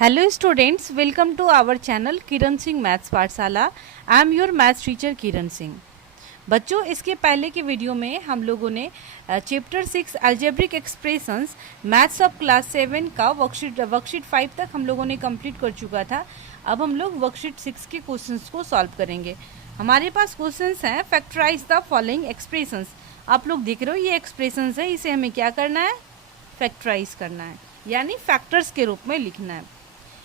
Hello students, welcome to our channel Kiran Singh maths Pathshala. I am your maths teacher Kiran Singh. बच्चों, इसके पहले के वीडियो में हम लोगों ने chapter 6 algebraic expressions maths of class 7 का वर्कशीट 5 तक हम लोगों ने कंप्लीट कर चुका था। अब हम लोग वर्कशीट 6 के क्वेश्चंस को सॉल्व करेंगे। हमारे पास क्वेश्चंस हैं, फैक्टराइज द फॉलोइंग एक्सप्रेशंस। आप लोग देख रहे हो ये एक्सप्रेशंस है, इसे हमें क्या करना है, फैक्टराइज करना है, यानी फैक्टर्स के रूप में लिखना है।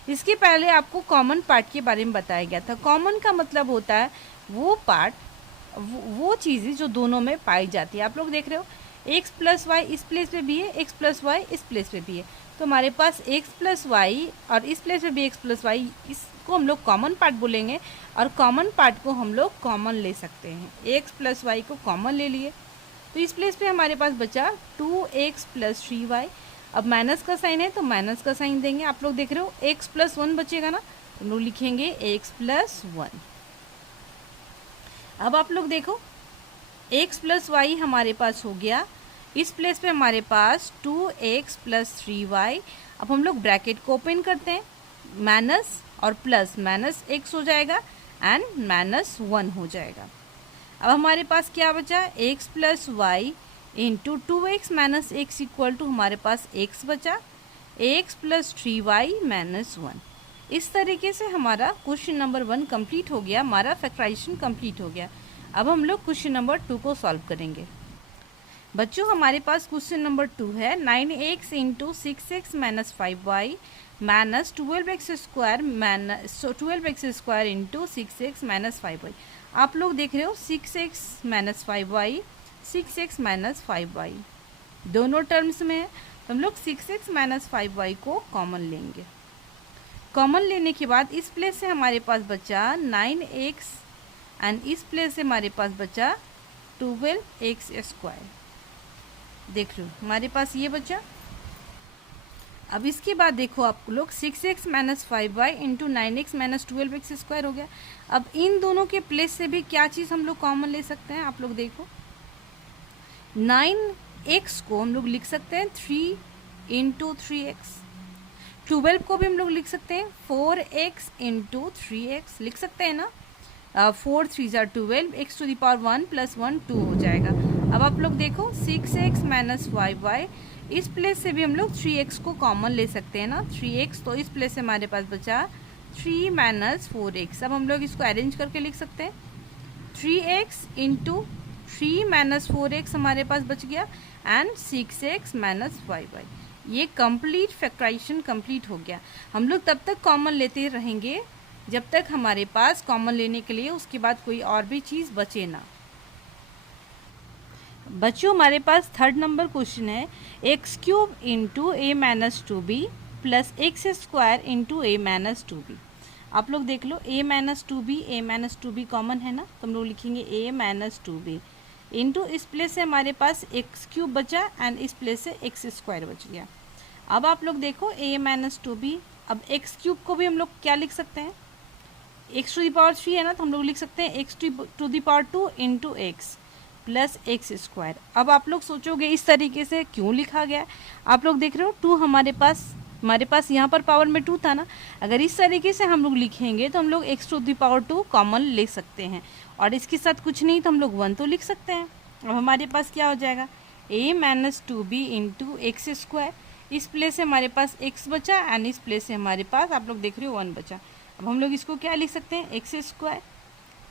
इसके पहले आपको कॉमन पार्ट के बारे में बताया गया था। कॉमन का मतलब होता है वो पार्ट, वो चीज़ें जो दोनों में पाई जाती है। आप लोग देख रहे हो x प्लस वाई इस प्लेस पे भी है, x प्लस वाई इस प्लेस पे भी है, तो हमारे पास x प्लस वाई और इस प्लेस पे भी x प्लस वाई, इसको हम लोग कॉमन पार्ट बोलेंगे और कॉमन पार्ट को हम लोग कॉमन ले सकते हैं। x प्लस वाई को कॉमन ले लिए तो इस प्लेस पे हमारे पास बचा 2x प्लस 3y। अब माइनस का साइन है तो माइनस का साइन देंगे। आप लोग देख रहे हो x प्लस 1 बचेगा ना, तो हम लोग लिखेंगे x प्लस 1। अब आप लोग देखो x प्लस वाई हमारे पास हो गया, इस प्लेस पे हमारे पास 2x प्लस 3y। अब हम लोग ब्रैकेट को ओपन करते हैं, माइनस और प्लस, माइनस x हो जाएगा एंड माइनस 1 हो जाएगा। अब हमारे पास क्या बचा, x plus y into 2x minus x equal to हमारे पास x बचा, x प्लस 3y माइनस 1। इस तरीके से हमारा क्वेश्चन नंबर 1 कंप्लीट हो गया, हमारा फैक्टराइजेशन कंप्लीट हो गया। अब हम लोग क्वेश्चन नंबर 2 को सॉल्व करेंगे। बच्चों, हमारे पास क्वेश्चन नंबर 2 है 9x into 6x minus 5y minus 12x square minus 12x square into 6x minus 5y। आप लोग देख रहे हो 6x minus 5y, 6x minus 5y दोनों टर्म्स में है, तो हम लोग 6x माइनस 5y को कॉमन लेंगे। कॉमन लेने के बाद इस प्लेस से हमारे पास बचा 9x एंड इस प्लेस से हमारे पास बचा 12x स्क्वायर। देख लो हमारे पास ये बचा। अब इसके बाद देखो आप लोग 6x minus 5y into 9x minus 12x square हो गया। अब इन दोनों के प्लेस से भी क्या चीज़ हम लोग कॉमन ले सकते हैं, आप लोग देखो 9x को हम लोग लिख सकते हैं 3 इंटू 3x, 12 को भी हम लोग लिख सकते हैं 4x इंटू 3x, लिख सकते हैं ना, 4 3 ज़ा 12, x to the power 1 plus 1 2 हो जाएगा। अब आप लोग देखो 6x माइनस 5y, इस प्लेस से भी हम लोग 3x को कॉमन ले सकते हैं ना, 3x, तो इस प्लेस से हमारे पास बचा 3 माइनस 4x। अब हम लोग इसको अरेंज करके लिख सकते हैं 3x इंटू 3 माइनस 4x हमारे पास बच गया एंड 6x माइनस 5y। ये कंप्लीट फैक्टराइजेशन कंप्लीट हो गया। हम लोग तब तक कॉमन लेते रहेंगे जब तक हमारे पास कॉमन लेने के लिए उसके बाद कोई और भी चीज़ बचे ना। बच्चों, हमारे पास थर्ड नंबर क्वेश्चन है x cube into a minus 2b plus x square into a minus 2b। आप लोग देख लो a minus 2b, a minus 2b common है ना, तो हम लोग लिखेंगे a माइनस 2b इंटू इस प्लेस से हमारे पास एक्स क्यूब बचा एंड इस प्लेस से एक्स स्क्वायर बच गया। अब आप लोग देखो a माइनस 2b, अब एक्स क्यूब को भी हम लोग क्या लिख सकते हैं, एक्स टू द पावर 3 है ना, तो हम लोग लिख सकते हैं x to the power 2 into x plus x square. अब आप लोग सोचोगे इस तरीके से क्यों लिखा गया है। आप लोग देख रहे हो 2 हमारे पास यहाँ पर पावर में 2 था ना, अगर इस तरीके से हम लोग लिखेंगे तो हम लोग x to the power 2 common ले सकते हैं और इसके साथ कुछ नहीं तो हम लोग 1 तो लिख सकते हैं। अब हमारे पास क्या हो जाएगा a minus 2b into x square, इस प्लेस से हमारे पास x बचा एंड इस प्लेस से हमारे पास आप लोग देख रहे हो 1 बचा। अब हम लोग इसको क्या लिख सकते हैं, x square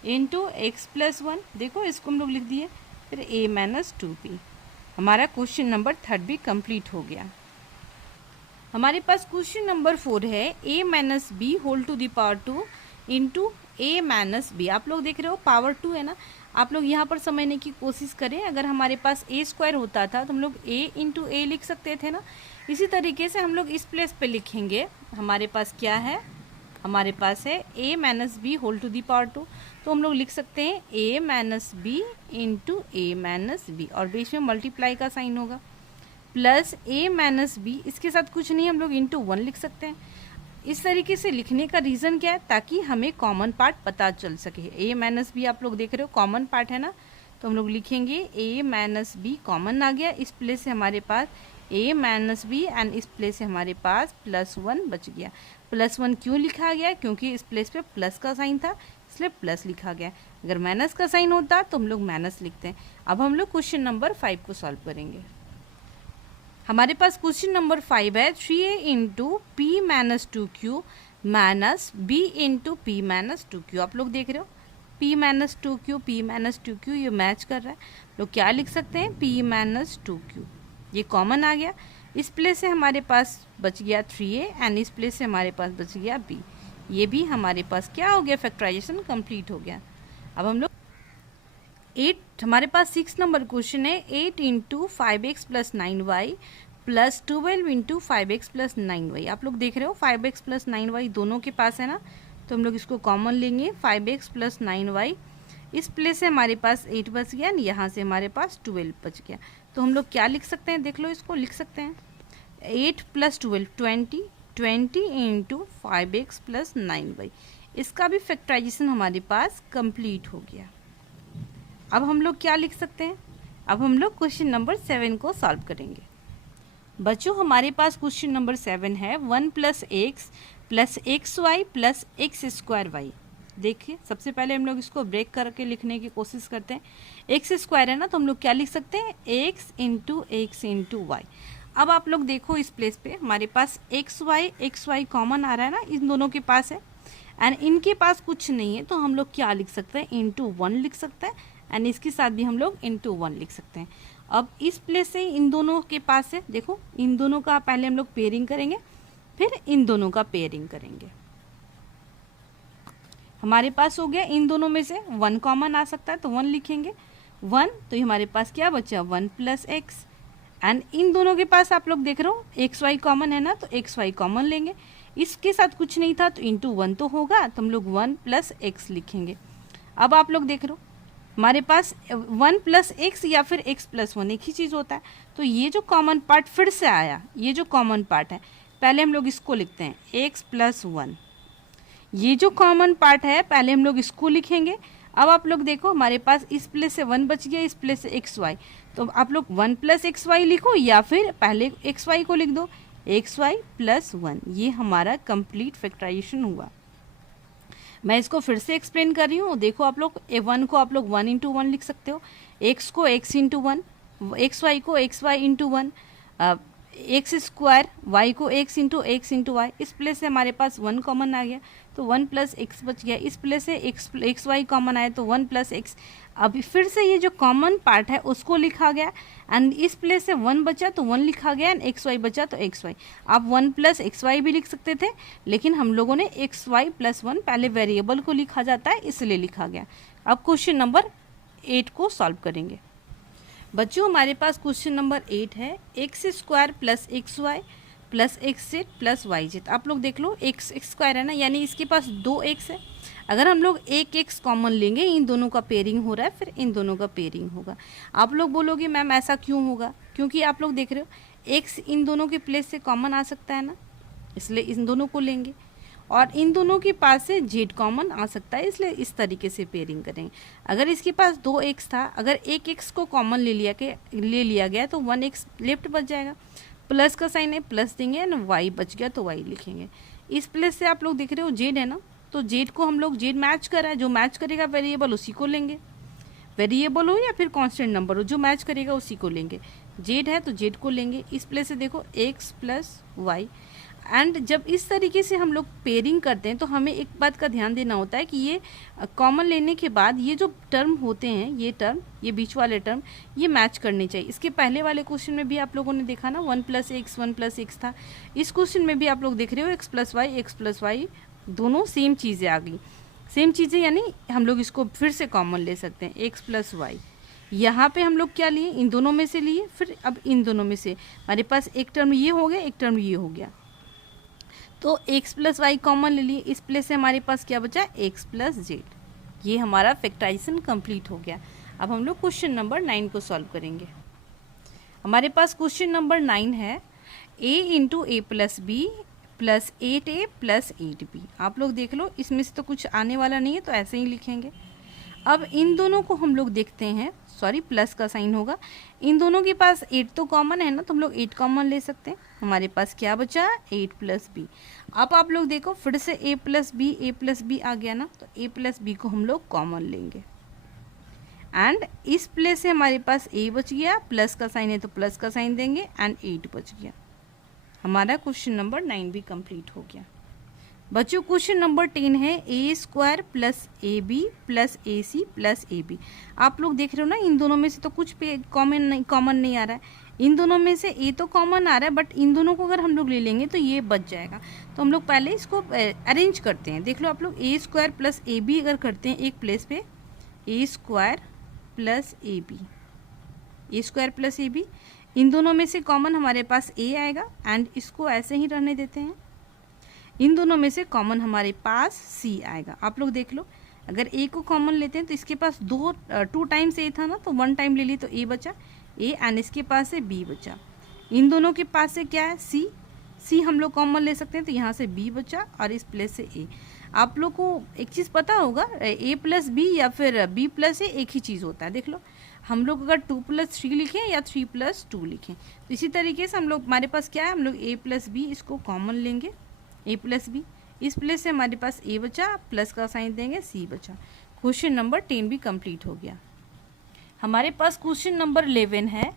into x plus 1, देखो इसको हम लोग लिख दिए, फिर a माइनस 2b। हमारा क्वेश्चन नंबर 3 भी कंप्लीट हो गया। हमारे पास क्वेश्चन नंबर 4 है a minus b whole to the power 2 into a minus b. आप लोग देख रहे हो पावर 2 है ना, आप लोग यहाँ पर समझने की कोशिश करें। अगर हमारे पास a स्क्वायर होता था तो हम लोग a इंटू ए लिख सकते थे ना, इसी तरीके से हम लोग इस प्लेस पे लिखेंगे। हमारे पास क्या है, हमारे पास है a minus b whole to the power 2, तो हम लोग लिख सकते हैं a minus b into a minus b और बीच में मल्टीप्लाई का साइन होगा प्लस a माइनस बी, इसके साथ कुछ नहीं हम लोग इंटू 1 लिख सकते हैं। इस तरीके से लिखने का रीज़न क्या है, ताकि हमें कॉमन पार्ट पता चल सके। a माइनस बी आप लोग देख रहे हो कॉमन पार्ट है ना, तो हम लोग लिखेंगे a माइनस बी कॉमन आ गया, इस प्लेस से हमारे पास a माइनस बी एंड इस प्लेस से हमारे पास +1 बच गया। +1 क्यों लिखा गया? क्योंकि इस प्लेस पे प्लस का साइन था इसलिए प्लस लिखा गया। अगर माइनस का साइन होता तो हम लोग माइनस लिखते हैं। अब हम लोग क्वेश्चन नंबर 5 को सॉल्व करेंगे। हमारे पास क्वेश्चन नंबर 5 है 3a into P minus 2q minus b into P minus 2q। आप लोग देख रहे हो p minus 2q p minus 2q ये मैच कर रहा है। लोग क्या लिख सकते हैं? p माइनस 2q, ये कॉमन आ गया। इस प्लेस से हमारे पास बच गया 3a एंड इस प्लेस से हमारे पास बच गया b। ये भी हमारे पास क्या हो गया? फैक्टराइजेशन कंप्लीट हो गया। अब हम लोग 8 हमारे पास 6 नंबर क्वेश्चन है 8 into 5x plus 9y plus 12 into 5x plus 9y। आप लोग देख रहे हो 5x प्लस 9y दोनों के पास है ना, तो हम लोग इसको कॉमन लेंगे 5x प्लस 9y। इस प्लेस से हमारे पास 8 बच गया, यहाँ से हमारे पास 12 बच गया। तो हम लोग क्या लिख सकते हैं? देख लो, इसको लिख सकते हैं 8 plus 12 20 into 5x plus 9y। इसका भी फैक्टराइजेशन हमारे पास कंप्लीट हो गया। अब हम लोग क्या लिख सकते हैं? अब हम लोग क्वेश्चन नंबर 7 को सॉल्व करेंगे। बच्चों हमारे पास क्वेश्चन नंबर 7 है 1 plus x plus x y plus x square y. देखिए सबसे पहले हम लोग इसको ब्रेक करके लिखने की कोशिश करते हैं। एक्स स्क्वायर है ना, तो हम लोग क्या लिख सकते हैं? X into y. अब आप लोग देखो इस प्लेस पे हमारे पास एक्स वाई कॉमन आ रहा है ना, इन दोनों के पास है एंड इनके पास कुछ नहीं है, तो हम लोग क्या लिख सकते हैं? इंटू 1 लिख सकते हैं एंड इसके साथ भी हम लोग इंटू 1 लिख सकते हैं। अब इस प्लेस से इन दोनों के पास है, देखो इन दोनों का पहले हम लोग पेयरिंग करेंगे फिर इन दोनों का पेयरिंग करेंगे। हमारे पास हो गया इन दोनों में से 1 कॉमन आ सकता है तो 1 लिखेंगे 1, तो ये हमारे पास क्या बचा? 1 प्लस एक्स एंड इन दोनों के पास आप लोग देख रहे हो एक्स वाई कॉमन है ना, तो एक्स वाई कॉमन लेंगे। इसके साथ कुछ नहीं था तो इंटू 1 तो होगा, तो हम लोग 1 प्लस एक्स लिखेंगे। अब आप लोग देख रहे हो हमारे पास 1 प्लस एक्स या फिर x प्लस 1 एक ही चीज़ होता है, तो ये जो कॉमन पार्ट फिर से आया, ये जो कॉमन पार्ट है पहले हम लोग इसको लिखते हैं x प्लस 1। ये जो कॉमन पार्ट है पहले हम लोग इसको लिखेंगे। अब आप लोग देखो हमारे पास इस प्लेस से 1 बच गया, इस प्लेस से एक्स वाई, तो आप लोग 1 प्लस एक्स वाई लिखो या फिर पहले एक्स वाई को लिख दो एक्स वाई प्लस 1। ये हमारा कंप्लीट फैक्टराइजेशन हुआ। मैं इसको फिर से एक्सप्लेन कर रही हूँ। देखो आप लोग 1 को आप लोग 1 इंटू 1 लिख सकते हो, x को x इंटू 1, एक्स वाई को x y into 1, x square y को x इंटू वाई। इस प्लेस से हमारे पास 1 कॉमन आ गया तो 1 प्लस एक्स बच गया। इस प्लेस से एक्स वाई कॉमन आया तो 1 प्लस एक्स। अब फिर से ये जो कॉमन पार्ट है उसको लिखा गया एंड इस प्लेस से 1 बचा तो 1 लिखा गया एंड एक्स वाई बचा तो एक्स वाई। आप 1 प्लस एक्स वाई भी लिख सकते थे, लेकिन हम लोगों ने एक्स वाई प्लस 1 पहले वेरिएबल को लिखा जाता है इसलिए लिखा गया। अब क्वेश्चन नंबर 8 को सॉल्व करेंगे। बच्चों हमारे पास क्वेश्चन नंबर 8 है x square plus x y plus x z plus y z. आप लोग देख लो एक्स स्क्वायर है ना, यानी इसके पास 2 एक्स है। अगर हम लोग एक एक्स कॉमन लेंगे, इन दोनों का पेयरिंग हो रहा है फिर इन दोनों का पेयरिंग होगा। आप लोग बोलोगे मैम ऐसा क्यों होगा? क्योंकि आप लोग देख रहे हो एक्स इन दोनों के प्लेस से कॉमन आ सकता है ना, इसलिए इन दोनों को लेंगे और इन दोनों के पास से जेड कॉमन आ सकता है, इसलिए इस तरीके से पेयरिंग करेंगे। अगर इसके पास 2 एक्स था, अगर एक एक्स को कॉमन ले लिया गया तो 1 एक्स लेफ्ट बच जाएगा, प्लस का साइन है प्लस देंगे ना, वाई बच गया तो वाई लिखेंगे। इस प्लेस से आप लोग देख रहे हो जेड है ना, तो जेड को हम लोग जेड मैच कर रहा है, जो मैच करेगा वेरिएबल उसी को लेंगे, वेरिएबल हो या फिर कांस्टेंट नंबर हो, जो मैच करेगा उसी को लेंगे। जेड है तो जेड को लेंगे। इस प्लेस से देखो एक्स प्लस वाई एंड जब इस तरीके से हम लोग पेयरिंग करते हैं तो हमें एक बात का ध्यान देना होता है कि ये कॉमन लेने के बाद ये जो टर्म होते हैं, ये टर्म, ये बीच वाले टर्म, ये मैच करने चाहिए। इसके पहले वाले क्वेश्चन में भी आप लोगों ने देखा ना 1 प्लस एक्स था। इस क्वेश्चन में भी आप लोग देख रहे हो एक्स प्लस वाई दोनों सेम चीज़ें आ गई। सेम चीज़ें यानी हम लोग इसको फिर से कॉमन ले सकते हैं एक्स प्लस वाई। यहाँ पे हम लोग क्या लिए? इन दोनों में से लिए, फिर अब इन दोनों में से हमारे पास एक टर्म ये हो गया, एक टर्म ये हो गया, तो x प्लस वाई कॉमन ले लिए। इस प्लेस से हमारे पास क्या बचा? x plus Z. ये हमारा फैक्टराइजेशन कंप्लीट हो गया। अब हम लोग क्वेश्चन नंबर 9 को सॉल्व करेंगे। हमारे पास क्वेश्चन नंबर 9 है a into a plus b plus 8a plus 8b। आप लोग देख लो इसमें से तो कुछ आने वाला नहीं है तो ऐसे ही लिखेंगे। अब इन दोनों को हम लोग देखते हैं, सॉरी प्लस का साइन होगा, इन दोनों के पास 8 तो कॉमन है ना, तो हम लोग 8 कॉमन ले सकते हैं। हमारे पास क्या बचा, 8 प्लस बी। अब आप लोग देखो फिर से a प्लस बी आ गया ना, तो a प्लस बी को हम लोग कॉमन लेंगे एंड इस प्लेस से हमारे पास a बच गया, प्लस का साइन है तो प्लस का साइन देंगे एंड 8 बच गया। हमारा क्वेश्चन नंबर 9 भी कंप्लीट हो गया। बच्चों क्वेश्चन नंबर 10 है a square plus a b plus a c plus a b. आप लोग देख रहे हो ना, इन दोनों में से तो कुछ पे कॉमन नहीं आ रहा है, इन दोनों में से ए तो कॉमन आ रहा है, बट इन दोनों को अगर हम लोग ले लेंगे तो ये बच जाएगा। तो हम लोग पहले इसको अरेंज करते हैं। देख लो आप लोग, a square plus a b अगर करते हैं एक प्लेस पे, a square plus a b, a square plus a b, इन दोनों में से कॉमन हमारे पास ए आएगा एंड इसको ऐसे ही रहने देते हैं। इन दोनों में से कॉमन हमारे पास सी आएगा। आप लोग देख लो, अगर ए को कॉमन लेते हैं तो इसके पास 2 टाइम्स ए था ना, तो 1 टाइम ले ली तो ए बचा, ए एंड इसके पास से बी बचा। इन दोनों के पास से क्या है, सी हम लोग कॉमन ले सकते हैं, तो यहाँ से बी बचा और इस प्लेस से ए। आप लोग को एक चीज़ पता होगा, ए प्लस बी या फिर बी प्लस ए एक ही चीज़ होता है। देख लो, हम लोग अगर 2 + 3 लिखें या 3 + 2 लिखें, तो इसी तरीके से हम लोग, हमारे पास क्या है, हम लोग ए प्लस बी इसको कॉमन लेंगे, ए प्लस बी, इस प्लेस से हमारे पास ए बचा, प्लस का साइन देंगे, सी बचा। क्वेश्चन नंबर 10 भी कंप्लीट हो गया। हमारे पास क्वेश्चन नंबर 11 है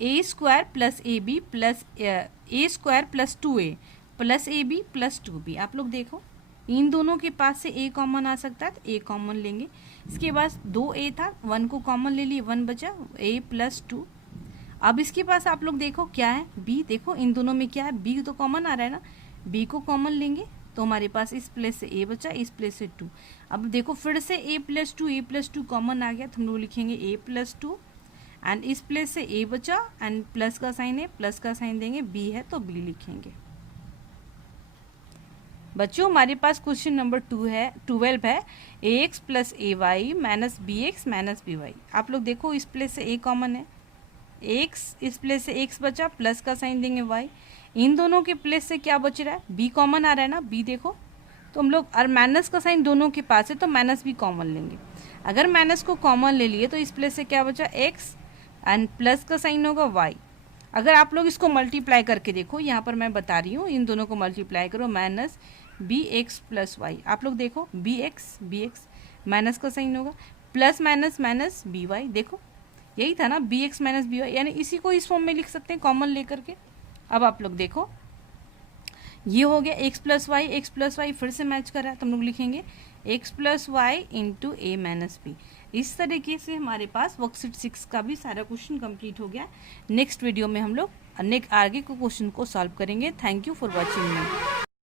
a square plus a b plus a square plus 2a plus a b plus 2b। आप लोग देखो, इन दोनों के पास से a कॉमन आ सकता है, तो a कॉमन लेंगे। इसके पास 2a था, 1 को कॉमन ले लिए, 1 बचा, a प्लस 2। अब इसके पास आप लोग देखो क्या है, b। देखो इन दोनों में क्या है, b तो कॉमन आ रहा है ना, b को कॉमन लेंगे तो हमारे पास इस प्लेस से a बचा, इस प्लेस से 2। अब देखो फिर से a प्लस 2 कॉमन आ गया, तो हम लोग लिखेंगे a प्लस 2 एंड इस प्लेस से a बचा एंड प्लस का साइन है, प्लस का साइन देंगे, b है तो b लिखेंगे। बच्चों हमारे पास क्वेश्चन नंबर 12 है ax plus a y minus b x minus b y. आप लोग देखो इस प्लेस से a कॉमन है, x इस प्लेस से x बचा, प्लस का साइन देंगे y। इन दोनों के प्लेस से क्या बच रहा है, b कॉमन आ रहा है ना, b देखो, तो हम लोग, और माइनस का साइन दोनों के पास है तो माइनस भी कॉमन लेंगे। अगर माइनस को कॉमन ले लिए तो इस प्लेस से क्या बचा, x एंड प्लस का साइन होगा y। अगर आप लोग इसको मल्टीप्लाई करके देखो, यहाँ पर मैं बता रही हूँ, इन दोनों को मल्टीप्लाई करो, minus b x plus y. आप लोग देखो बी एक्स माइनस का साइन होगा, plus minus minus b y. देखो यही था ना, b x minus b y, यानी इसी को इस फॉर्म में लिख सकते हैं कॉमन लेकर के। अब आप लोग देखो ये हो गया एक्स प्लस वाई फिर से मैच कर रहा है, तो हम लोग लिखेंगे x plus y into a minus B. इस तरीके से हमारे पास वर्कशीट 6 का भी सारा क्वेश्चन कंप्लीट हो गया। नेक्स्ट वीडियो में हम लोग आगे को क्वेश्चन को सॉल्व करेंगे। Thank you for watching me.